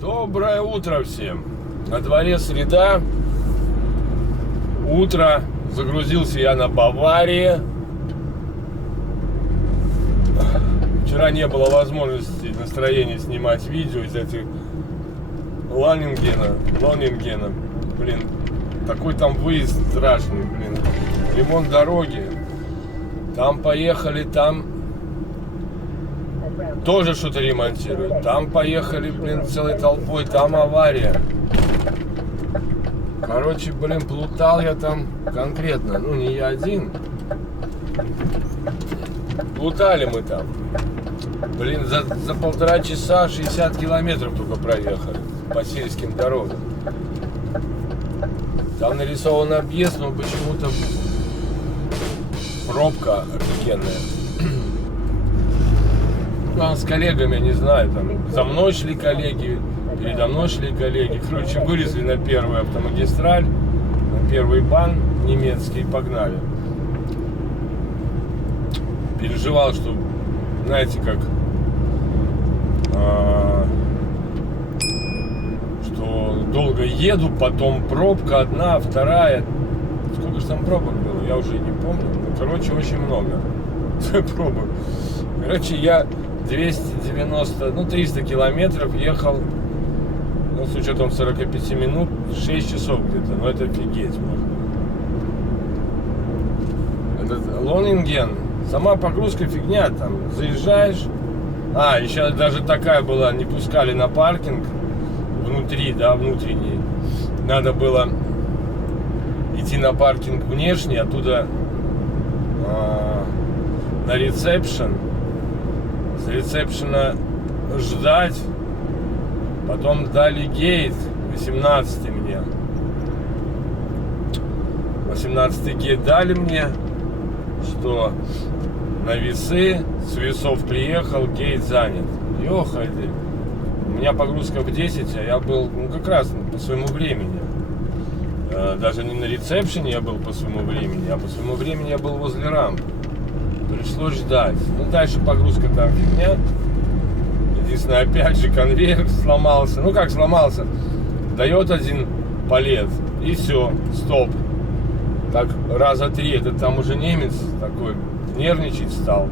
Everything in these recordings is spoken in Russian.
Доброе утро всем. На дворе среда. Утро. Загрузился я на Баварии. Вчера не было возможности, настроения снимать видео из этих Лонингена. Блин, такой там выезд страшный, блин. Ремонт дороги. Там поехали, там тоже что-то ремонтируют. Там поехали, блин, целой толпой, там авария. Короче, блин, плутал я там конкретно. Ну, не я один. Плутали мы там. Блин, за 1,5 часа 60 километров только проехали по сельским дорогам. Там нарисован объезд, но почему-то пробка офигенная. Ну, с коллегами, я не знаю, там за мной шли коллеги, передо мной шли коллеги. Короче, вылезли на первую автомагистраль, на первый бан немецкий и погнали. Переживал, что, знаете, как, что долго еду, потом пробка одна, вторая. Сколько же там пробок было, я уже не помню. Ну, короче, очень много пробок. Короче, я 300 километров ехал, ну, с учетом 45 минут, 6 часов где-то. Ну, это офигеть можно. Этот Лонинген, сама погрузка фигня, там, заезжаешь. Еще даже такая была, не пускали на паркинг внутри, да, внутренний. Надо было идти на паркинг внешний, оттуда на ресепшн. С ресепшена ждать. Потом дали гейт 18 мне. 18 гейт дали мне, что на весы, с весов приехал, гейт занят. Ёхайды. У меня погрузка в 10, а я был, ну, как раз по своему времени. Даже не на ресепшене я был по своему времени, а по своему времени я был возле рампы. Пришлось ждать. Ну, дальше погрузка там фигня. Единственное, опять же, конвейер сломался. Ну, как сломался? Дает один палет, и все, стоп. Так раза 3. Это там уже немец такой нервничать стал.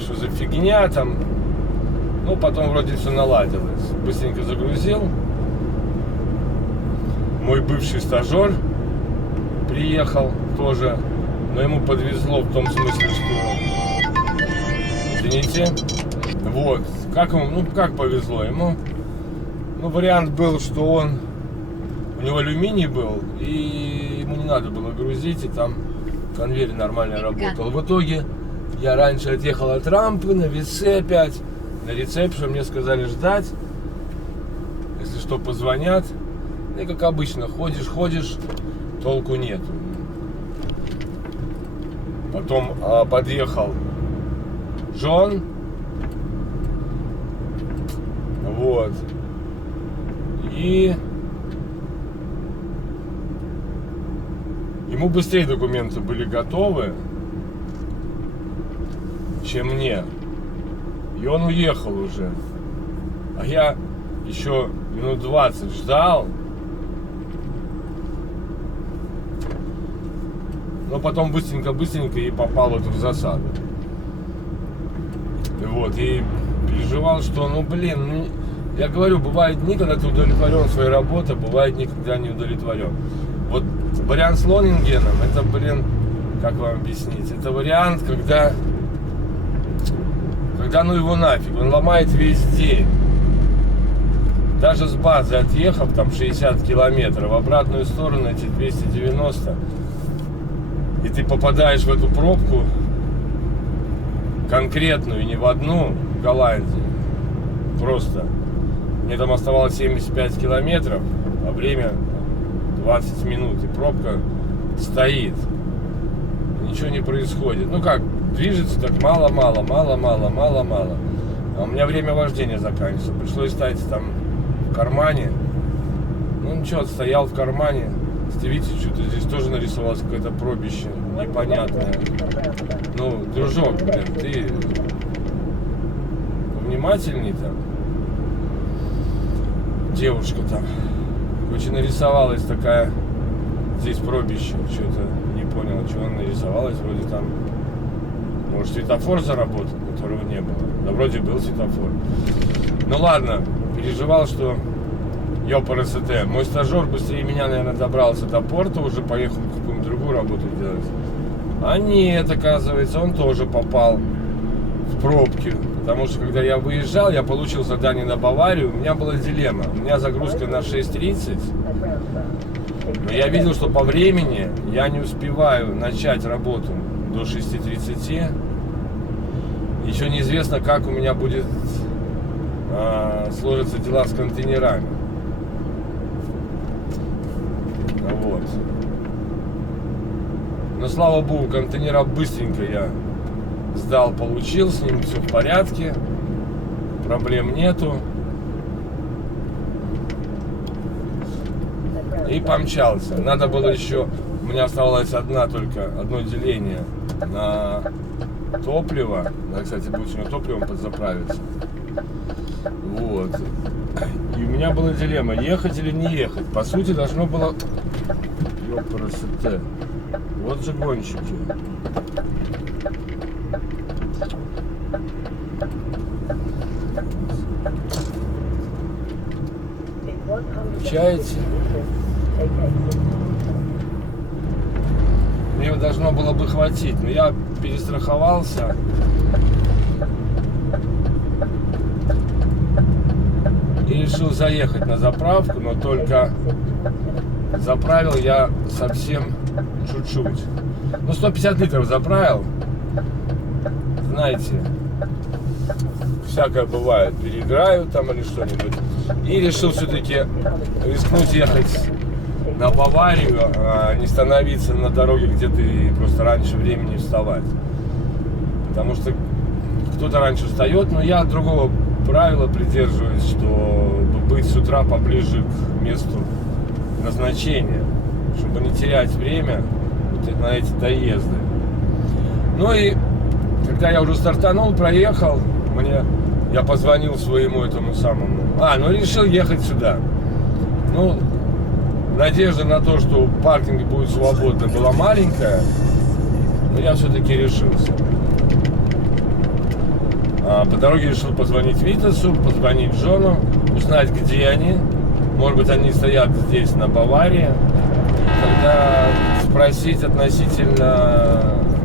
Что за фигня там? Ну, потом вроде все наладилось. Быстренько загрузил. Мой бывший стажер приехал тоже. Но ему подвезло в том смысле, что... Извините. Вот. Как ему, ну, как повезло ему? Ну, вариант был, что у него алюминий был, и ему не надо было грузить, и там конвейер нормально работал. В итоге я раньше отъехал от рампы на весы опять, на ресепшн, мне сказали ждать. Если что, позвонят. И как обычно, ходишь, толку нету. Потом подъехал Джон. Вот. И ему быстрее документы были готовы, чем мне. И он уехал уже. А я еще минут 20 ждал. Но потом быстренько и попал вот в засаду. Вот, и переживал, что, ну, блин, я говорю, бывают дни, когда ты удовлетворен своей работой, бывает дни, когда не удовлетворен. Вот вариант с Лонингеном, это, блин, как вам объяснить, это вариант, когда ну его нафиг, он ломает весь день. Даже с базы отъехав, там 60 километров, в обратную сторону эти 290, и ты попадаешь в эту пробку конкретную, не в одну, в Голландии. Просто. Мне там оставалось 75 километров, а время 20 минут, и пробка стоит. Ничего не происходит. Ну как, движется так мало. А у меня время вождения заканчивается. Пришлось стать там в кармане. Ну ничего, стоял в кармане. Видите, что-то здесь тоже нарисовалось какое-то пробище непонятное. Ну, дружок, блин, ты внимательней там. девушка там. Очень нарисовалась такая. Здесь пробище. Что-то не понял, что она нарисовалась. Вроде там, может, светофор заработал, которого не было. Да вроде был светофор. Ну ладно, переживал, что ёпрст. Мой стажер быстрее меня, наверное, добрался до порта, уже поехал какую-нибудь другую работу делать. А нет, оказывается, он тоже попал в пробки. Потому что, когда я выезжал, я получил задание на Баварию, у меня была дилемма. У меня загрузка на 6:30, но я видел, что по времени я не успеваю начать работу до 6:30. Еще неизвестно, как у меня будет сложатся дела с контейнерами. Вот. Но слава богу, контейнера быстренько я сдал, получил, с ним все в порядке, проблем нету. И помчался. Надо было еще, у меня оставалось одно деление на топливо. Да, кстати, будет сегодня топливом подзаправиться. Вот. И у меня была дилемма, ехать или не ехать. По сути, должно было... Ёпрст. Вот же гонщики. Включаете? Мне должно было бы хватить, но я перестраховался. И решил заехать на заправку, но только заправил я совсем чуть-чуть. Ну, 150 литров заправил. Знаете, всякое бывает. Переиграю там или что-нибудь. И решил все-таки рискнуть ехать на Баварию, а не становиться на дороге, где ты просто раньше времени вставать. Потому что кто-то раньше встает, но я другого правила придерживаюсь, что быть с утра поближе к месту назначения, чтобы не терять время на эти доезды. Ну и когда я уже стартанул, проехал, я позвонил своему этому самому. Решил ехать сюда. Ну, надежда на то, что паркинг будет свободно, была маленькая, но я все-таки решился. По дороге решил позвонить Витасу, позвонить Джону, узнать, где они. Может быть, они стоят здесь, на Баварии. Когда спросить относительно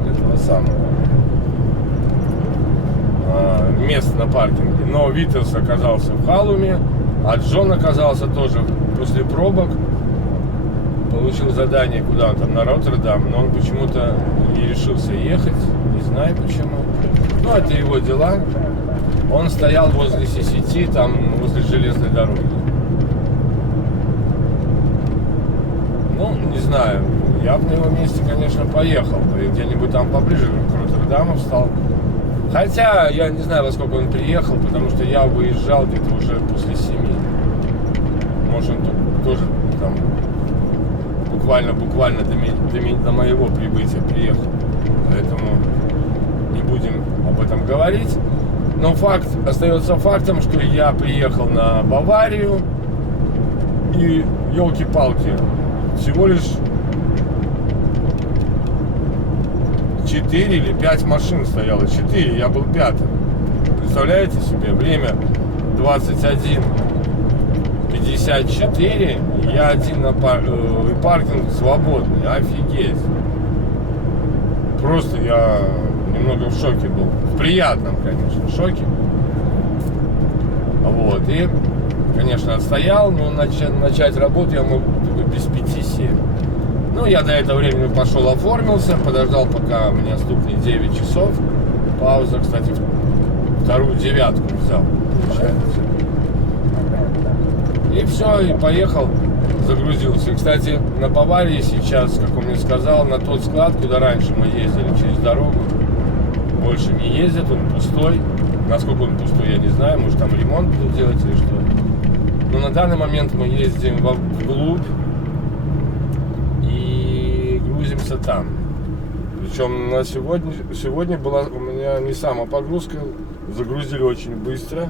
этого самого места на паркинге. Но Витас оказался в Халуме, а Джон оказался тоже после пробок. Получил задание, куда он там, на Роттердам, но он почему-то не решился ехать. Не знаю почему. Ну, это его дела. Он стоял возле CCT, там, возле железной дороги. Ну, не знаю. Я бы на его месте, конечно, поехал бы. Где-нибудь там поближе к Роттердаму встал. Хотя, я не знаю, во сколько он приехал, потому что я выезжал где-то уже после 7. Может, он тут тоже там буквально до моего прибытия приехал. Поэтому не будем об этом говорить. Но факт остается фактом, что я приехал на Баварию. И, елки-палки, всего лишь 4 или 5 машин стояло. 4, я был 5-м. Представляете себе? Время 21:54. Я один на паркинг свободный. Офигеть. Просто я немного в шоке был. В приятном, конечно, шоке. Вот. И, конечно, отстоял, но начать работу я мог только без 5-7. Ну, я до этого времени пошел, оформился, подождал, пока мне стукнет 9 часов. Пауза, кстати, вторую девятку взял, получается. И все, и поехал, загрузился. И, кстати, на Баварии сейчас, как он мне сказал, на тот склад, куда раньше мы ездили через дорогу, больше не ездят, он пустой. Насколько он пустой, я не знаю, может там ремонт будут делать или что. Но на данный момент мы ездим вглубь и грузимся там. Причем на сегодня была у меня не сама погрузка, загрузили очень быстро.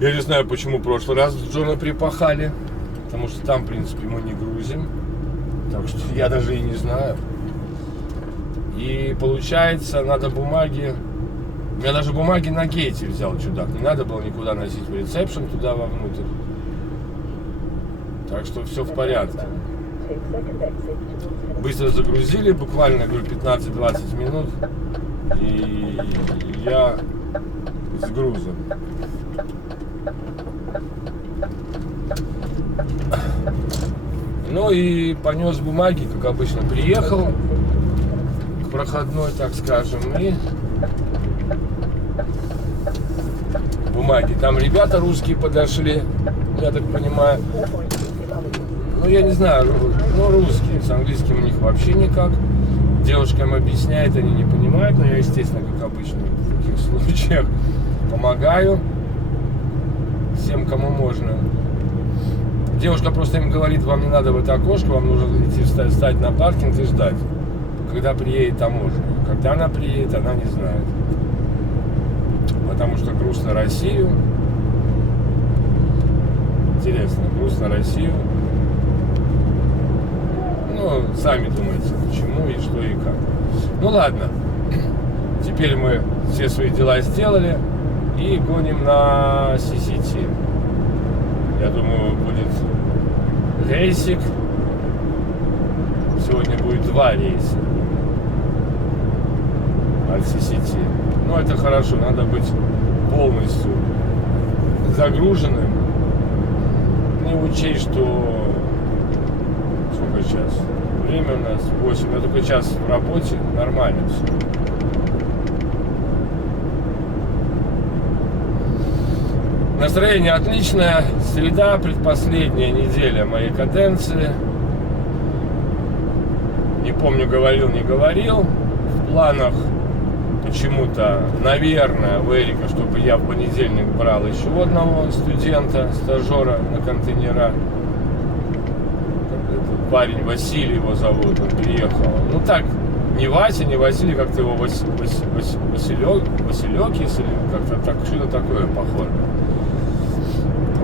Я не знаю, почему в прошлый раз Джона припахали. Потому что там, в принципе, мы не грузим. Так что я даже и не знаю. И получается, надо бумаги. Я даже бумаги на гейте взял, чудак. Не надо было никуда носить в ресепшн, туда вовнутрь. Так что все в порядке. Быстро загрузили, буквально, говорю, 15-20 минут. И я с грузом. Ну и понес бумаги, как обычно, приехал к проходной, так скажем, и бумаги. Там ребята русские подошли, я так понимаю. Ну, я не знаю, ну, русские, с английским у них вообще никак. Девушка им объясняет, они не понимают, но я, естественно, как обычно в таких случаях помогаю всем, кому можно. Девушка просто им говорит, вам не надо в это окошко, вам нужно идти встать на паркинг и ждать, когда приедет таможня. Когда она приедет, она не знает. Потому что груз на Россию. Интересно, груз на Россию. Ну, сами думаете, почему и что и как. Ну ладно. Теперь мы все свои дела сделали и гоним на CCT. Я думаю, будет рейсик. Сегодня будет 2 рейса от CCT. Ну, это хорошо, надо быть полностью загруженным. Не учесть, что... Сколько сейчас? Время у нас 8. Я только час в работе. Нормально все. Настроение отличное. Среда, предпоследняя неделя моей каденции. Не помню, говорил, не говорил. В планах почему-то, наверное, у Эрика, чтобы я в понедельник брал еще одного студента, стажера на контейнера. Этот парень Василий его зовут, он приехал. Ну так, не Вася, не Василий, как-то его Василек, если как-то так, что-то такое похоже.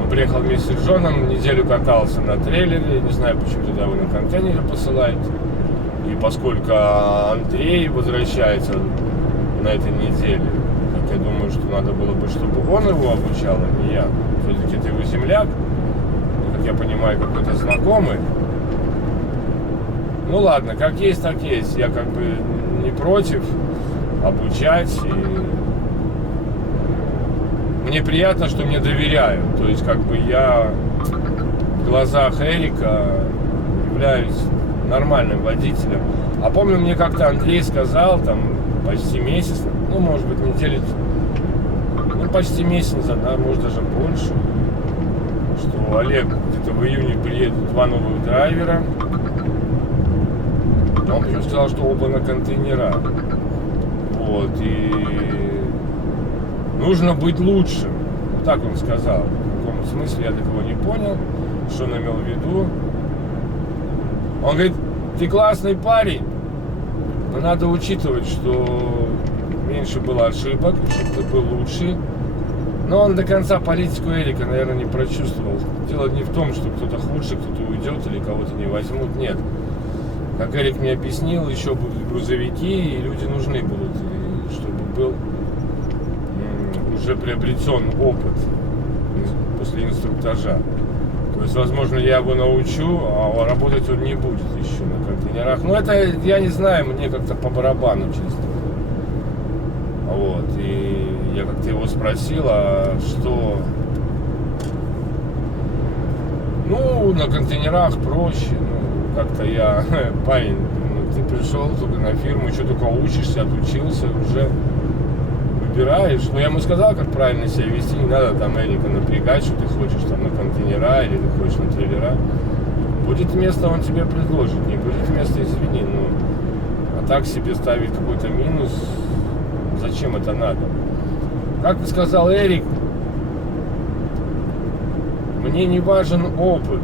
Он приехал вместе с Джоном, неделю катался на трейлере, не знаю, почему туда его на контейнере посылают. И поскольку Андрей возвращается на этой неделе, так я думаю, что надо было бы, чтобы он его обучал, а не я. Все-таки это его земляк, и, как я понимаю, какой-то знакомый. Ну ладно, как есть, так есть. Я как бы не против обучать. И мне приятно, что мне доверяют. То есть как бы я в глазах Эрика являюсь нормальным водителем. А помню, мне как-то Андрей сказал, там, почти месяц, ну, может быть, недели, ну, почти месяц назад, да, может, даже больше, что Олег где-то в июне приедут 2 новых драйвера. Он причем сказал, что оба на контейнера. Вот, и нужно быть лучшим. Так он сказал. В каком смысле, я такого не понял, что он имел в виду. Он говорит, ты классный парень, но надо учитывать, что меньше было ошибок, чтобы ты был лучше. Но он до конца политику Эрика, наверное, не прочувствовал. Дело не в том, что кто-то худший, кто-то уйдет или кого-то не возьмут. Нет. Как Эрик мне объяснил, еще будут грузовики, и люди нужны будут, и чтобы был уже приобретен опыт после инструктажа. То есть, возможно, я его научу, а работать он не будет еще на контейнерах. Но это, я не знаю, мне как-то по барабану, честно. Вот, и я как-то его спросил, а что... Ну, на контейнерах проще, ну, как-то я, парень, ну, ты пришел только на фирму, еще только учишься, отучился, уже выбираешь. Но я ему сказал, как правильно себя вести, не надо там Эрика напрягать, что ты хочешь там на контейнера или ты хочешь на трейлера. Будет место, он тебе предложит, не будет места, извини, ну, а так себе ставить какой-то минус, зачем это надо? Как сказал Эрик, мне не важен опыт.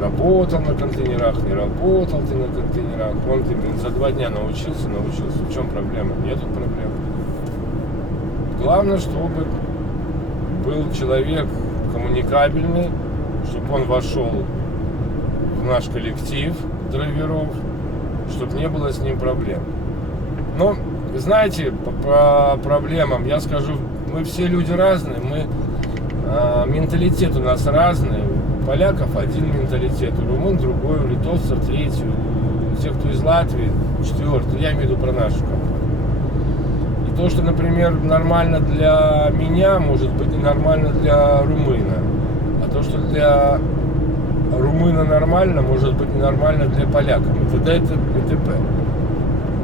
Работал на контейнерах, не работал ты на контейнерах. Вон ты, блин, за 2 дня научился. В чем проблема? Нету проблем. Главное, чтобы был человек коммуникабельный, чтобы он вошел в наш коллектив драйверов, чтобы не было с ним проблем. Но, вы знаете, по проблемам я скажу, мы все люди разные, менталитет у нас разный. У поляков один менталитет, у румын другой, у литовцев третий, у тех, кто из Латвии, четвертый. Я имею в виду про нашу компанию. И то, что, например, нормально для меня, может быть ненормально для румына. А то, что для румына нормально, может быть ненормально для поляков. И т.д. и т.п.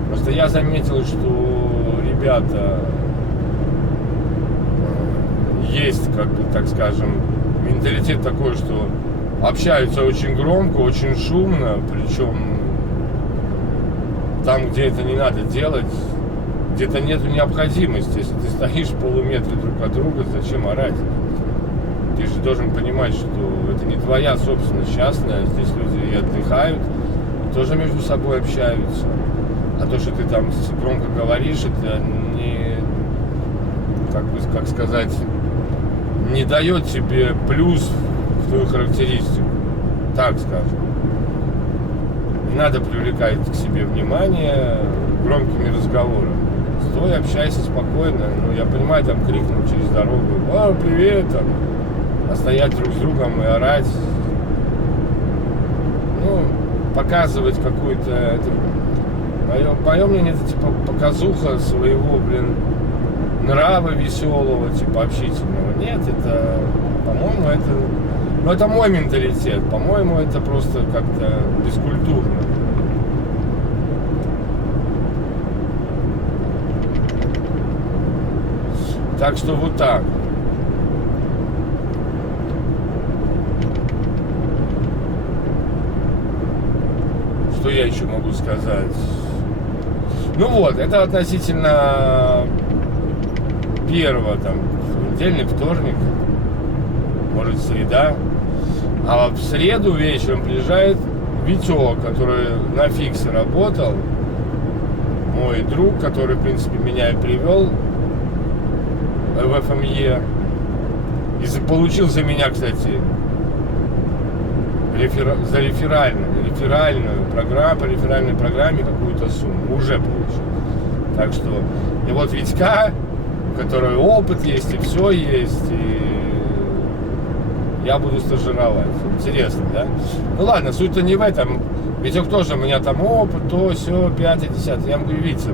Просто я заметил, что ребята есть, как бы, так скажем, менталитет такой, что общаются очень громко, очень шумно, причем там, где это не надо делать, где-то нет необходимости. Если ты стоишь в полуметре друг от друга, зачем орать? Ты же должен понимать, что это не твоя собственность частная, здесь люди и отдыхают, и тоже между собой общаются. А то, что ты там громко говоришь, это не, как сказать, не дает тебе плюс в твою характеристику, так скажем. Не надо привлекать к себе внимание громкими разговорами. Стой, общайся спокойно. Ну, я понимаю, там крикнуть через дорогу: «О, привет!» там, а стоять друг с другом и орать. Ну, показывать какую-то... Мое мнение, это типа показуха своего, нрава веселого, типа общительного. Нет, это, по-моему, это мой менталитет. По-моему, это просто как-то бескультурно. Так что вот так. Что я еще могу сказать? Ну вот, это относительно первого, там, понедельник, вторник, может, среда. А в среду вечером приезжает Витек, который на фиксе работал, мой друг, который, в принципе, меня и привел в ФМЕ. И получил за меня, кстати, за реферальную программу, по реферальной программе какую-то сумму уже получил. Так что, и вот Витька, у которого опыт есть, и все есть, и я буду стажировать. Интересно, да? Ну ладно, суть-то не в этом. Витек тоже, у меня там опыт, то, все, 5-10. Я могу явиться,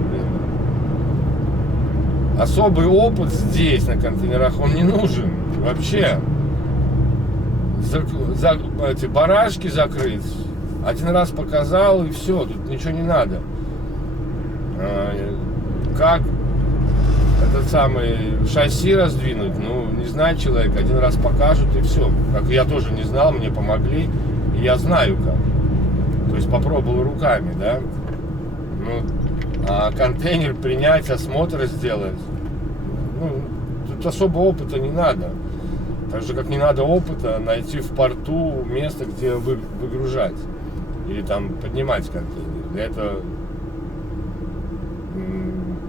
Особый опыт здесь, на контейнерах, он не нужен вообще. Эти барашки закрыть, один раз показал, и все, тут ничего не надо. Как этот самый шасси раздвинуть, ну, не знает человек, один раз покажут, и все. Как я тоже не знал, мне помогли, и я знаю как. То есть попробовал руками, да. Ну, а контейнер принять, осмотр сделать, ну, тут особо опыта не надо. Так же, как не надо опыта найти в порту место, где выгружать или там поднимать контейнер. Для этого,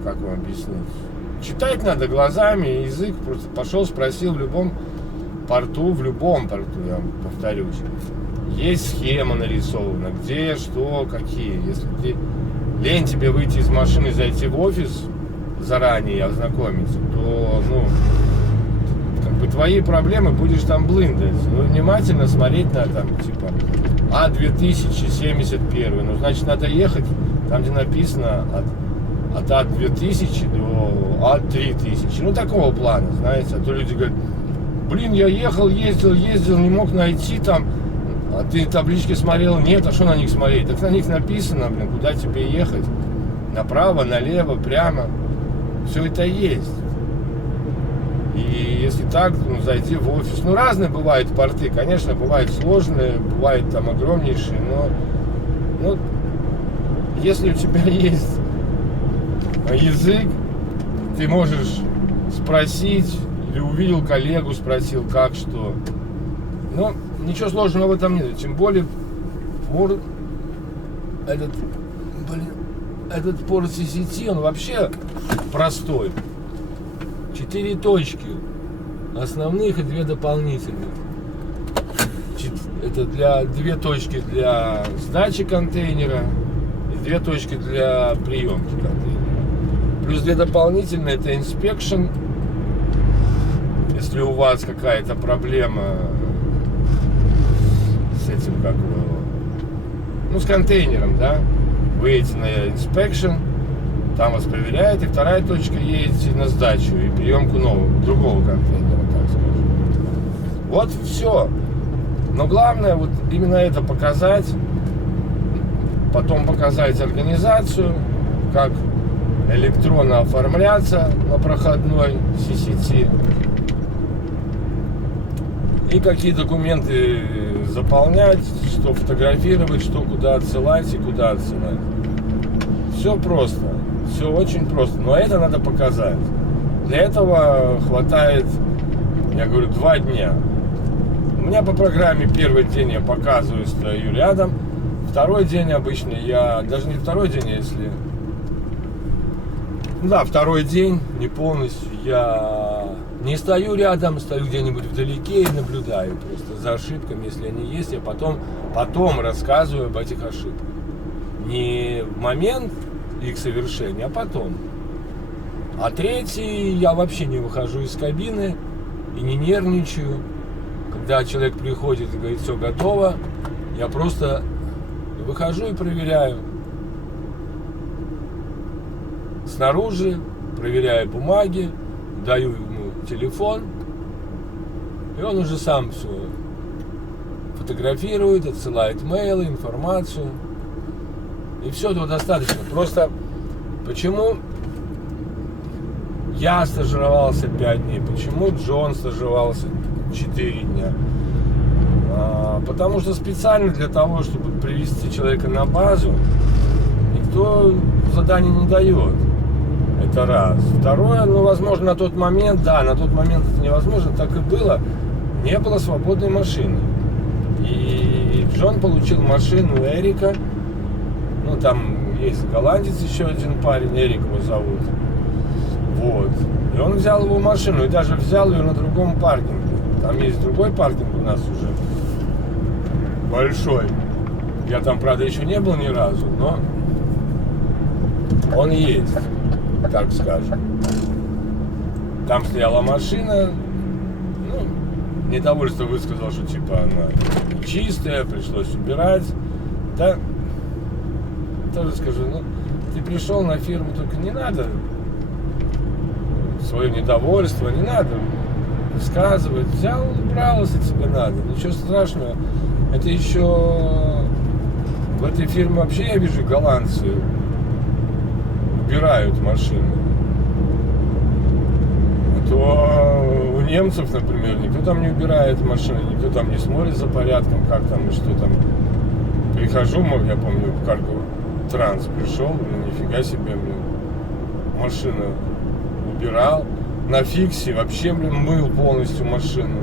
как вам объяснить, читать надо глазами, язык. Просто пошел, спросил в любом порту, я вам повторюсь, есть схема нарисована, где, что, какие. Если лень тебе выйти из машины и зайти в офис заранее и ознакомиться, то, ну, твои проблемы будешь там блындать. Ну, внимательно смотреть на там, типа, А2071. Ну, значит, надо ехать там, где написано от А2000 до А3000. Ну, такого плана, знаете. А то люди говорят: блин, я ездил, не мог найти там. А ты таблички смотрел? Нет, а что на них смотреть? Так на них написано, куда тебе ехать. Направо, налево, прямо. Все это есть. И если так, ну, зайди в офис. Ну, разные бывают порты, конечно, бывают сложные, бывают там огромнейшие, но ну, если у тебя есть язык, ты можешь спросить, или увидел коллегу, спросил, как, что. Но ничего сложного в этом нет. Тем более этот порт CCT, он вообще простой. 4 точки. основных и 2 дополнительных. Это для 2 точки для сдачи контейнера и 2 точки для приемки контейнера. Плюс 2 дополнительные — это inspection. Если у вас какая-то проблема с этим, как его, ну, с контейнером, да, вы едете на inspection, там вас проверяют, и 2 точка едете на сдачу и приемку другого контейнера, так скажем. Вот все. Но главное вот именно это показать, потом показать организацию, как электронно оформляться на проходной CCT и какие документы заполнять, что фотографировать, что куда отсылать и куда отсылать. Все просто, все очень просто, но это надо показать. Для этого хватает, я говорю, 2 дня. У меня по программе первый день я показываю, стою рядом. Второй день обычно я, даже не второй день, если... Да, второй день, не полностью, я не стою рядом, стою где-нибудь вдалеке и наблюдаю просто за ошибками. Если они есть, я потом рассказываю об этих ошибках. Не в момент их совершения, а потом. А третий, я вообще не выхожу из кабины и не нервничаю. Когда человек приходит и говорит, все готово, я просто выхожу и проверяю. Снаружи проверяю бумаги, даю ему телефон, и он уже сам все фотографирует, отсылает мейлы, информацию. И все этого достаточно. Просто почему я стажировался 5 дней, почему Джон стажировался 4 дня? Потому что специально для того, чтобы привести человека на базу, никто заданий не дает. Это раз. Второе, ну, возможно, на тот момент, да, на тот момент это невозможно, так и было, не было свободной машины. И Джон получил машину Эрика, ну, там есть голландец еще один парень, Эрик его зовут, вот. И он взял его машину, и даже взял ее на другом паркинге. Там есть другой паркинг у нас уже, большой. Я там, правда, еще не был ни разу, но он есть, так скажем. Там стояла машина, ну, недовольство высказал, что типа она чистая, пришлось убирать. Да, тоже скажу, ну, ты пришел на фирму, только не надо свое недовольство, не надо высказывать. Взял, убрал, если тебе надо, ничего страшного. Это еще в этой фирме вообще, я вижу, голландцы убирают машины. А то у немцев, например, никто там не убирает машины, никто там не смотрит за порядком, как там и что там. Прихожу, я помню, в Карго Транс пришел, ну нифига себе, блин, машина убирал. На фиксе вообще, блин, мыл полностью машину.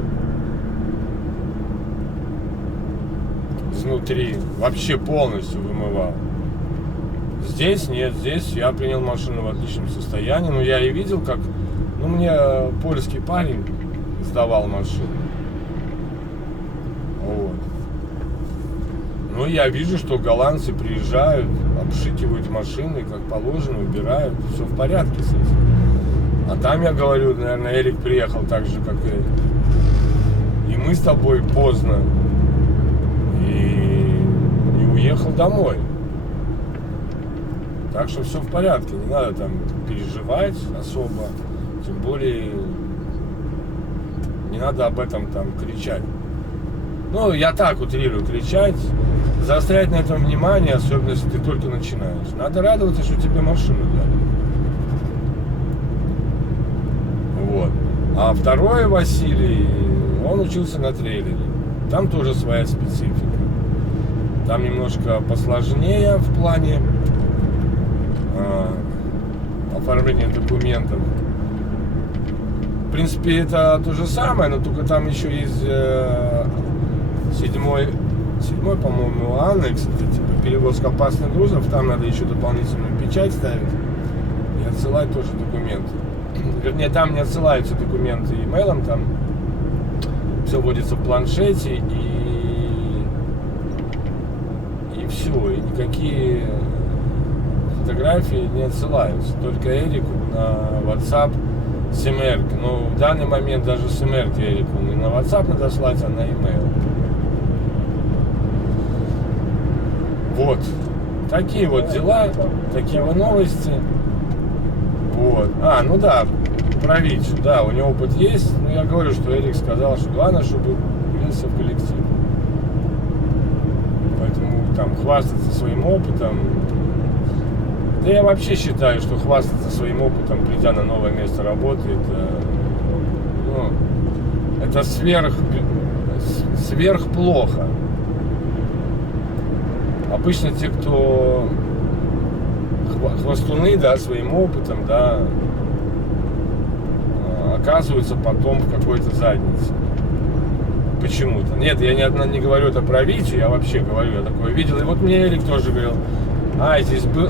Изнутри. Вообще полностью вымывал. Здесь нет, здесь я принял машину в отличном состоянии. Но я и видел, как, ну, мне польский парень сдавал машину. Вот. Ну, я вижу, что голландцы приезжают, обшикивают машины, как положено, убирают. Все в порядке с этим. А там, я говорю, наверное, Эрик приехал так же, как и мы с тобой поздно. И уехал домой. Так что все в порядке, не надо там переживать особо, тем более не надо об этом там кричать. Ну, я так утрирую, кричать, заострять на этом внимание, особенно если ты только начинаешь. Надо радоваться, что тебе машину дали. Вот. А второй Василий, он учился на трейлере. Там тоже своя специфика. Там немножко посложнее в плане оформления документов. В принципе, это то же самое, но только там еще есть седьмой, по-моему, аннекс, это типа перевозка опасных грузов. Там надо еще дополнительную печать ставить и отсылать тоже документы. Вернее, там не отсылаются документы имейлом, там все вводится в планшете, и все, и никакие фотографии не отсылаются. Только Эрику на WhatsApp с email. Но в данный момент даже с email Эрику не на WhatsApp надо слать, а на email. Вот. Такие вот дела, такие вот новости. Вот. Ну да, про Витю, да, у него опыт есть. Но я говорю, что Эрик сказал, что главное, чтобы влился в коллектив. Поэтому там хвастаться своим опытом. Да я вообще считаю, что хвастаться своим опытом, придя на новое место работы, это сверх плохо. Обычно те, кто хвастуны, да, своим опытом, да, оказываются потом в какой-то заднице. Почему-то. Нет, я не говорю это про Витю, я вообще говорю, я такое видел. И вот мне Эрик тоже говорил, здесь был...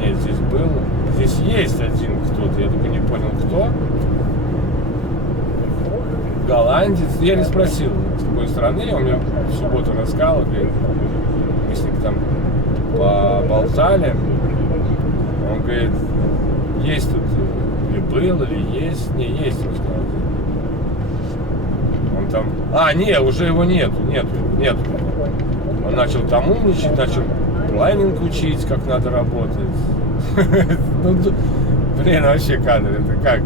Нет, здесь был... Здесь есть один кто-то, я только не понял, кто. Голландец. Я не спросил, с какой страны. Он мне в субботу рассказал, говорит, мы с ним там поболтали. Он говорит, есть тут, или был, или есть. Не, есть, он сказал. Он там... не, уже его нету. Он начал там умничать, начал планинг учить, как надо работать. Блин, вообще кадр, это как?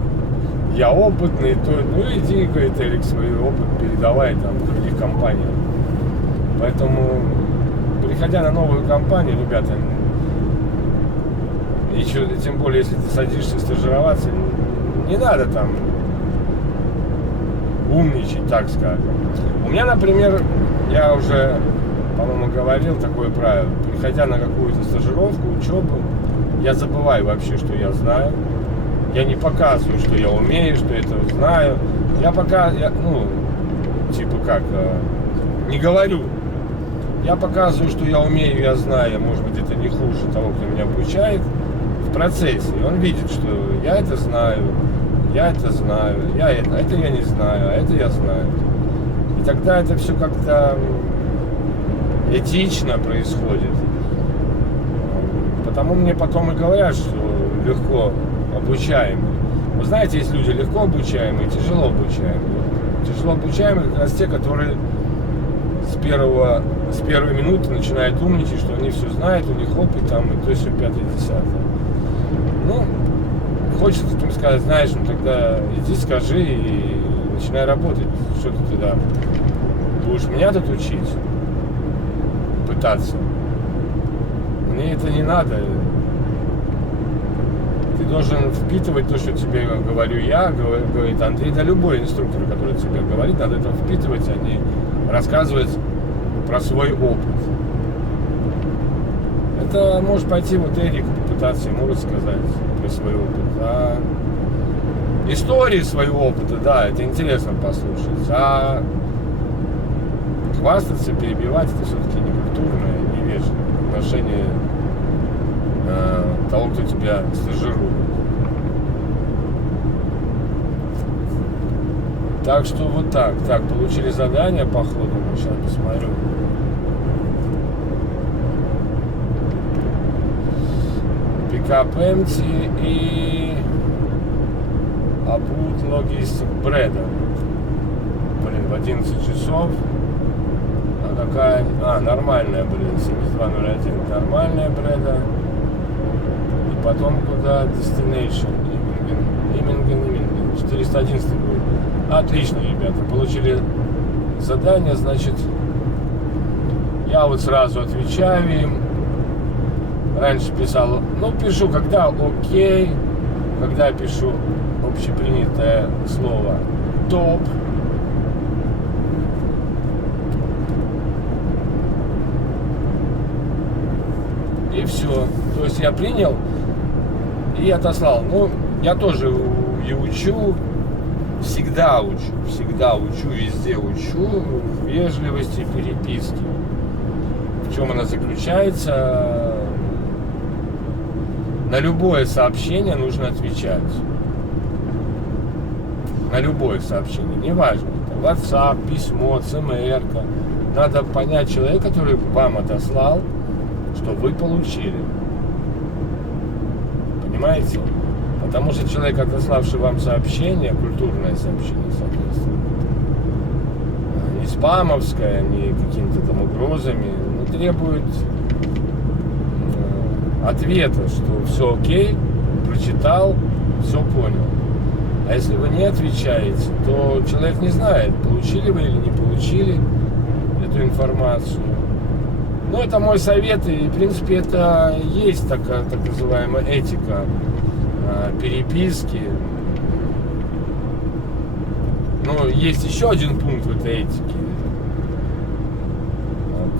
Я опытный, иди, говорит Эрик, свой опыт передавай там в других компаниях. Поэтому, приходя на новую компанию, ребята, и тем более, если ты садишься стажироваться, не надо там умничать, так скажем. У меня, например, я уже, по-моему, говорил такое правило, приходя на какую-то стажировку, учебу, я забываю вообще, что я знаю. Я не показываю, что я умею, что это знаю. Не говорю. Я показываю, что я умею, я знаю, может быть, это не хуже того, кто меня обучает в процессе. И он видит, что я это знаю, это я не знаю, а это я знаю. И тогда это все как-то этично происходит. Потому мне потом и говорят, что легко обучаемые. Вы знаете, есть люди легко обучаемые и тяжело обучаемые. Тяжело обучаемые как раз те, которые с первой минуты начинают умничать, что они все знают, у них опыт там и то, все 5-10. Хочется им сказать, знаешь, тогда иди скажи и начинай работать. Что ты тогда будешь меня тут учить? Пытаться. Мне это не надо. Ты должен впитывать то, что тебе говорю я, говорит Андрей, да любой инструктор, который тебе говорит, надо это впитывать, а не рассказывать про свой опыт. Это может пойти вот Эрик, попытаться ему рассказать про свой опыт. А истории своего опыта, да, это интересно послушать. А хвастаться, перебивать, это все-таки не культурное, не вежливое отношение того, кто тебя стажирует. Так что вот так. Так, получили задание по ходу. Сейчас посмотрю. Пикап empty и Абут логистик бреда. Блин, в 11 часов. А какая... нормальная, блин, 7201. Нормальная бреда. И потом куда? Destination. Иминген. 411 будет. Отлично, ребята. Получили задание, значит, я вот сразу отвечаю им. Раньше писал, пишу, когда окей, когда пишу общепринятое слово топ. И все. То есть я принял и отослал. Я тоже и учу, всегда учу, везде учу вежливости переписки. В чем она заключается? На любое сообщение нужно отвечать. на любое сообщение, неважно, это WhatsApp, письмо, ЦМР. Надо понять человека, который вам отослал, что вы получили. Понимаете? Потому что человек, отославший вам сообщение, культурное сообщение, соответственно, не спамовское, не какими-то там угрозами, но требует ответа, что все окей, прочитал, все понял. А если вы не отвечаете, то человек не знает, получили вы или не получили эту информацию. Ну, это мой совет, и, в принципе, это есть такая, так называемая этика переписки. Но есть еще один пункт в этой этике.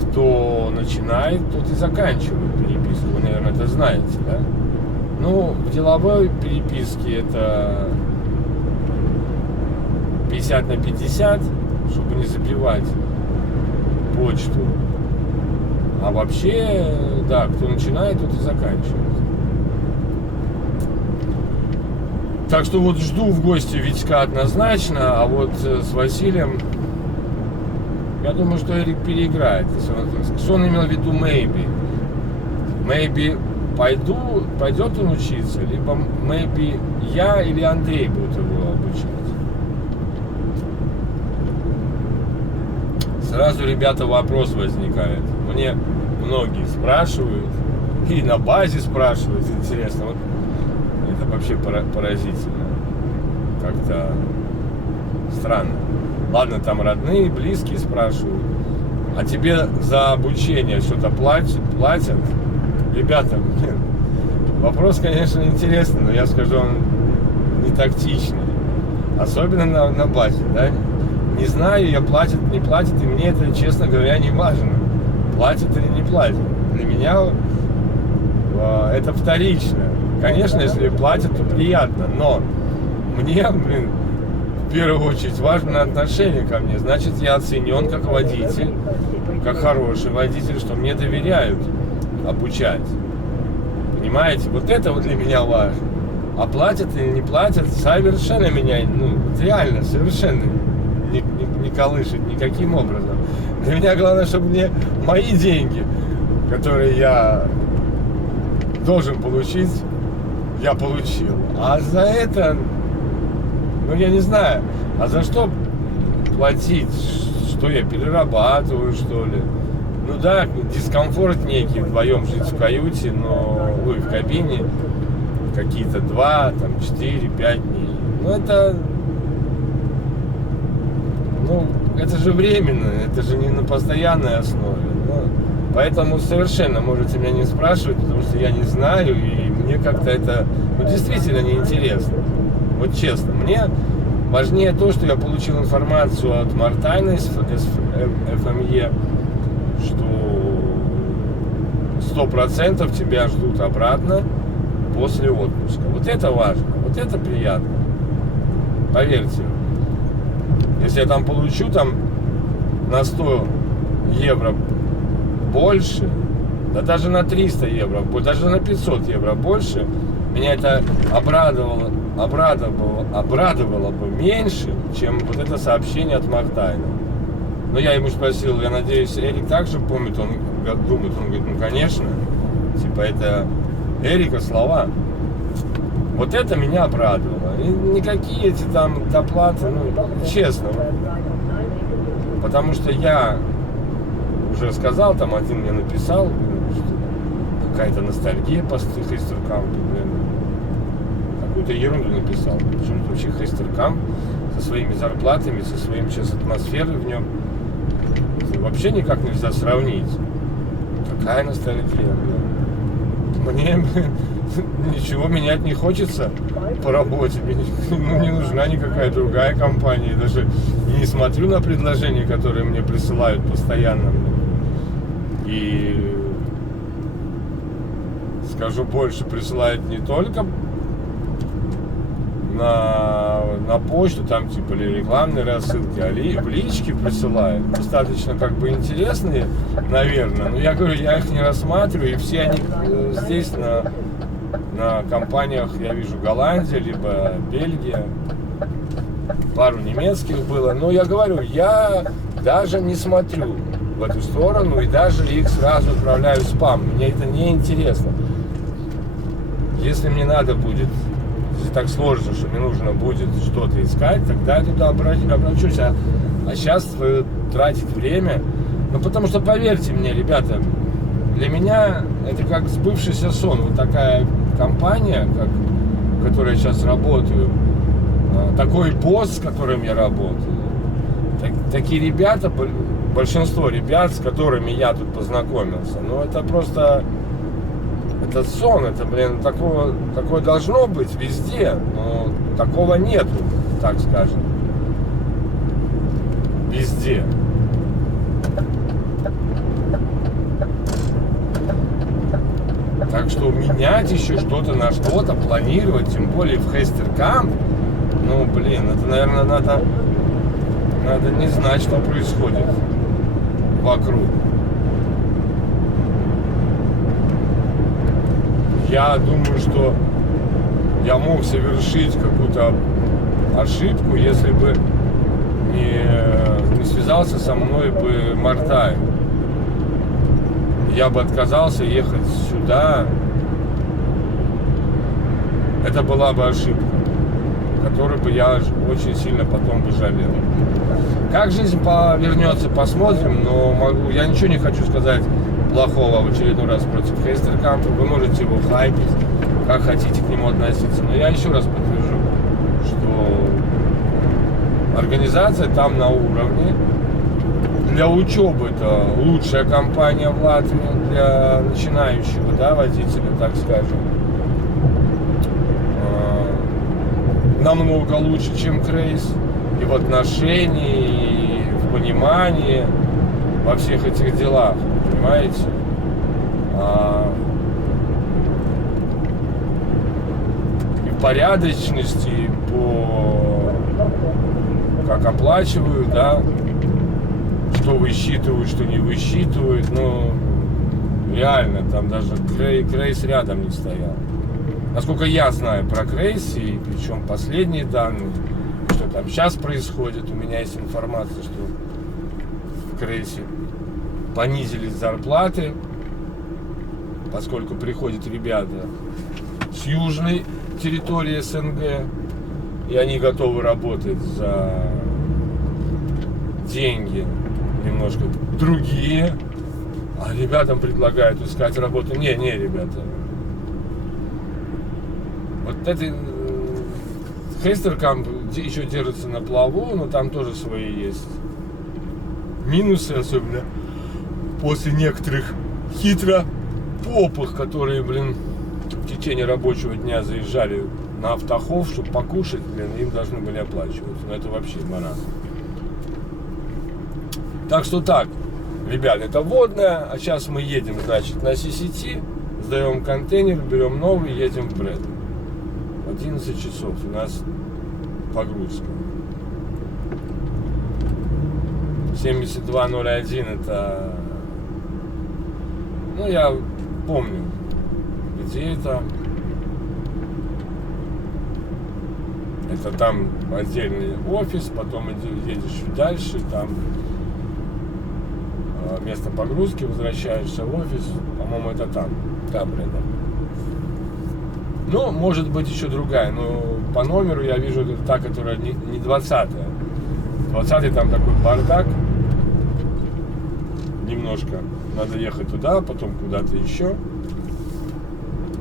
Кто начинает, тот и заканчивает переписку. Вы, наверное, это знаете, да? Ну, в деловой переписке это 50 на 50, чтобы не забивать почту. А вообще, да, кто начинает, тот и заканчивает. Так что вот жду в гости Витька однозначно, а вот с Василием, я думаю, что Эрик переиграет. Что он имел в виду maybe? Maybe пойдет он учиться, либо maybe я или Андрей будут его обучать. Сразу, ребята, вопрос возникает. Мне многие спрашивают, и на базе спрашивают, интересно, вот это вообще поразительно, как-то странно. Ладно, там родные, близкие спрашивают, а тебе за обучение что-то платят? Ребята, вопрос, конечно, интересный, но я скажу, он не тактичный, особенно на базе, да? Не знаю, я платят, не платят, и мне это, честно говоря, не важно. Платят или не платят. Для меня это вторично. Конечно, если платят, то приятно, но мне, в первую очередь, важно отношение ко мне. Значит, я оценен как водитель, как хороший водитель, что мне доверяют обучать. Понимаете? Вот это вот для меня важно. А платят или не платят, совершенно меня, реально, совершенно не колышет никаким образом. Для меня главное, чтобы мне мои деньги, которые я должен получить, я получил. А за это, я не знаю, а за что платить? Что я перерабатываю, что ли? Ну да, дискомфорт некий вдвоем жить в каюте, но в кабине какие-то 2, 4, 5 дней. Это же временно, это же не на постоянной основе. Поэтому совершенно можете меня не спрашивать, потому что я не знаю, и мне как-то это действительно неинтересно. Вот честно, мне важнее то, что я получил информацию от Мартайна из ФМЕ, что 100% тебя ждут обратно после отпуска. Вот это важно, вот это приятно. Поверьте. Если я там получу на 100 евро больше, да даже на 300 евро, даже на 500 евро больше, меня это обрадовало бы меньше, чем вот это сообщение от Мартайна. Но я ему спросил, я надеюсь, Эрик также помнит, он думает, он говорит, конечно, это Эрика слова. Вот это меня обрадовало. И никакие эти доплаты, честно. Потому что я уже сказал, один мне написал, что какая-то ностальгия по Хейстеркампу, какую-то ерунду написал. Причем вообще Хейстеркамп со своими зарплатами, со своим сейчас атмосферой в нем вообще никак нельзя сравнить. Какая ностальгия, Мне ничего менять не хочется по работе. Мне не нужна никакая другая компания. Даже не смотрю на предложения, которые мне присылают постоянно. И скажу больше, присылают не только на почту, или рекламные рассылки, а в личке присылают. Достаточно интересные, наверное. Но я говорю, я их не рассматриваю, и все они здесь на компаниях, я вижу, Голландия, либо Бельгия. пару немецких было. Но я говорю, я даже не смотрю в эту сторону и даже их сразу отправляю в спам. Мне это не интересно. Если мне надо будет, если так сложится, что мне нужно будет что-то искать, тогда я туда обращусь. А сейчас тратить время, ну потому что поверьте мне, ребята, для меня это как сбывшийся сон. Вот такая компания, в которой я сейчас работаю, такой босс, с которым я работаю, такие ребята, большинство ребят, с которыми я тут познакомился, ну это просто, это сон, это, блин, такое должно быть везде, но такого нету, так скажем, везде. Так что менять еще что-то на что-то, планировать, тем более в Хестеркамп, ну, блин, это, наверное, надо не знать, что происходит вокруг. Я думаю, что я мог совершить какую-то ошибку, если бы не связался со мной бы Мартай. Я бы отказался ехать сюда. Это была бы ошибка, которую бы я очень сильно потом бы жалел. Как жизнь повернется, посмотрим, но я ничего не хочу сказать плохого в очередной раз против Хестеркампа. Вы можете его хайпить, как хотите к нему относиться. Но я еще раз подтвержу, что организация там на уровне. Для учебы это лучшая компания в Латвии, для начинающего, да, водителя, так скажем. Намного лучше, чем Крейс. И в отношении, и в понимании, во всех этих делах, понимаете? И в порядочности, и как оплачивают, да, что высчитывают, что не высчитывают, ну, реально, там даже Крейс рядом не стоял. Насколько я знаю про Крейс, и причем последние данные, что там сейчас происходит, у меня есть информация, что в Крейсе понизились зарплаты, поскольку приходят ребята с южной территории СНГ, и они готовы работать за деньги немножко другие, а ребятам предлагают искать работу. Не, ребята. Вот это Хестеркамп еще держится на плаву, но там тоже свои есть минусы, особенно после некоторых хитропопых, которые, блин, в течение рабочего дня заезжали на автохов, чтобы покушать, блин, им должны были оплачивать. Но это вообще маразм. Так что так, ребят, это водное, а сейчас мы едем, значит, на CCT, сдаем контейнер, берем новый, едем в Брэд. 11 часов у нас погрузка. 7201 это, ну я помню, где это. Это там отдельный офис, потом едешь дальше, там место погрузки, возвращаешься в офис, по-моему, это там рядом. Ну, может быть, еще другая, но по номеру я вижу, это та, которая не 20-я. 20-й там такой бардак, немножко, надо ехать туда, потом куда-то еще.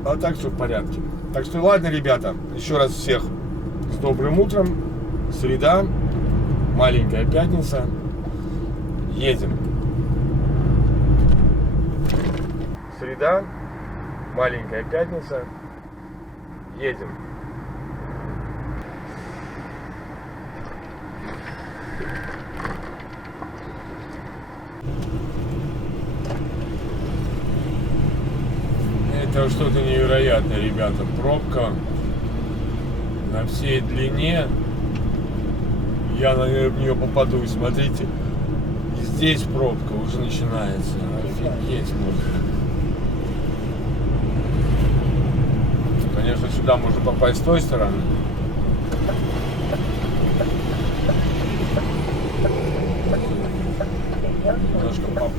А так все в порядке. Так что ладно, ребята, еще раз всех с добрым утром, среда, маленькая пятница, едем. Среда, маленькая пятница, едем. Это что-то невероятное, ребята. Пробка на всей длине. Я, наверное, в нее попаду. Смотрите, и здесь пробка уже начинается. Офигеть можно. Конечно, сюда можно попасть с той стороны.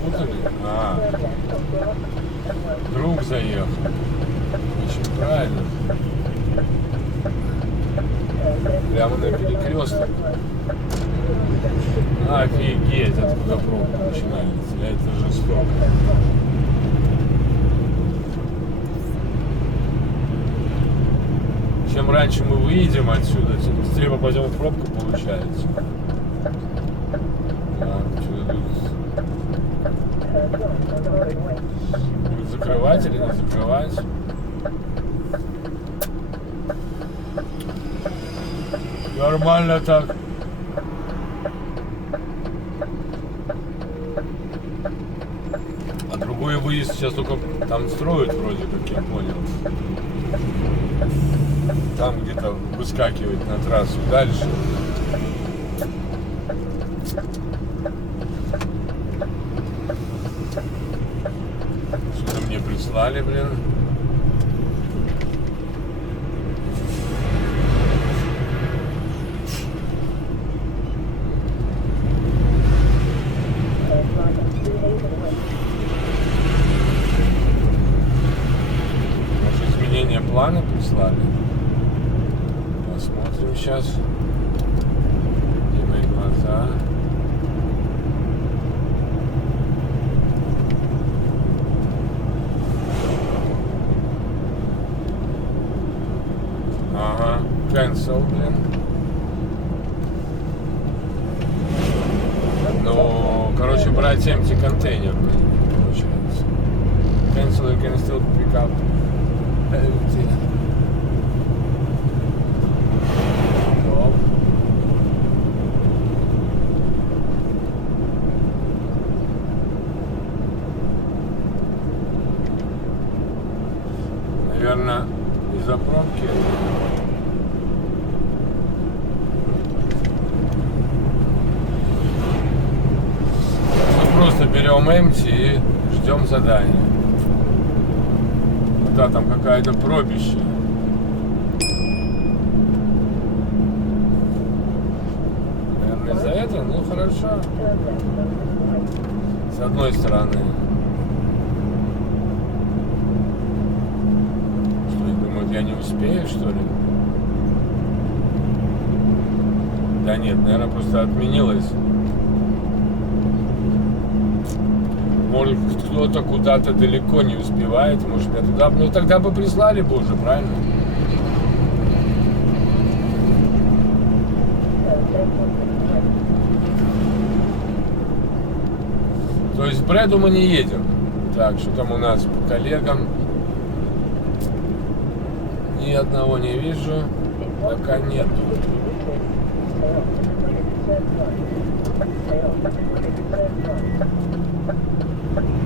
перепутали? Друг заехал. Очень правильно. Прямо на перекресток. Офигеть, откуда пробка начинается. Это жестоко. Чем раньше мы выйдем отсюда, тем быстрее попадем в пробку, получается. Что-то тут будет закрывать или не закрывать? Нормально так. А другой выезд сейчас только там строят вроде, как я понял. Там где-то выскакивать на трассу дальше. Что-то мне прислали, блин. Может, изменение плана прислали? Посмотрим сейчас. Где мои глаза? Ага, cancel, блин. Ну, короче, брать empty контейнер, получается. Cancel, you can still pick up empty. Наверное, из-за пробки. Мы просто берем empty и ждем задания. Да, там какая-то пробища. Наверное, из-за этого, ну хорошо. С одной стороны. Я не успею, что ли? Да нет, наверное, просто отменилось. Может, кто-то куда-то далеко не успевает, может, я туда... Ну, тогда бы прислали бы уже, правильно? То есть в Брэду мы не едем. Так, что там у нас по коллегам? Ни одного не вижу, пока нет.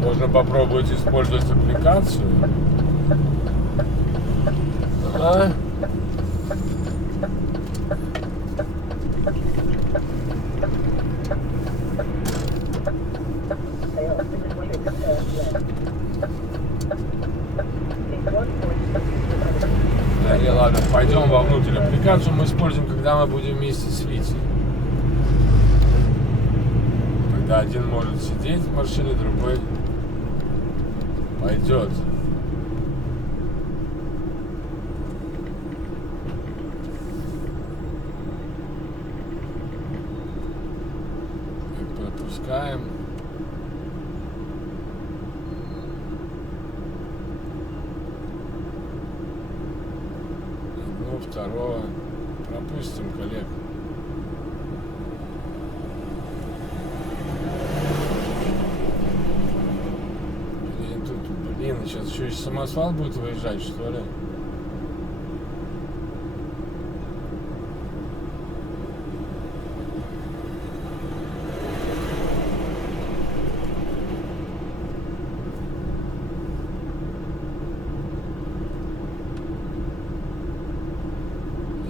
Можно попробовать использовать аппликацию. Ага. Да, не, ладно, пойдем вовнутрь. Аппликацию мы используем, когда мы будем вместе с Витей. Когда один может сидеть в машине, другой пойдет. Пропускаем. Второго пропустим, коллег. Блин, сейчас еще и самосвал будет выезжать, что ли?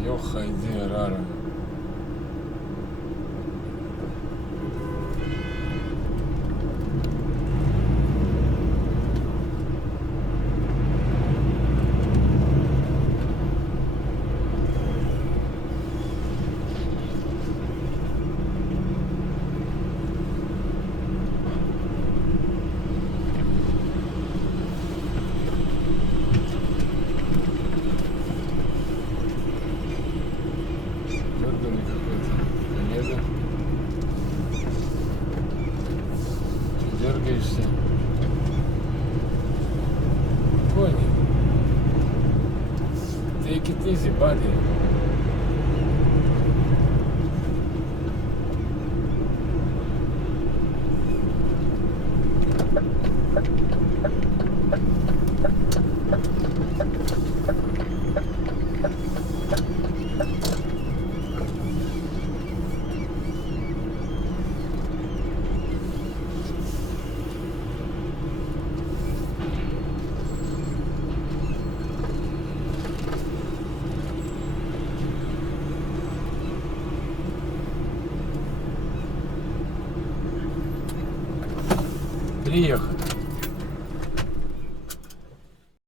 Йохайди, рара. двигаешься. Понял. Take it easy, buddy. Приехали.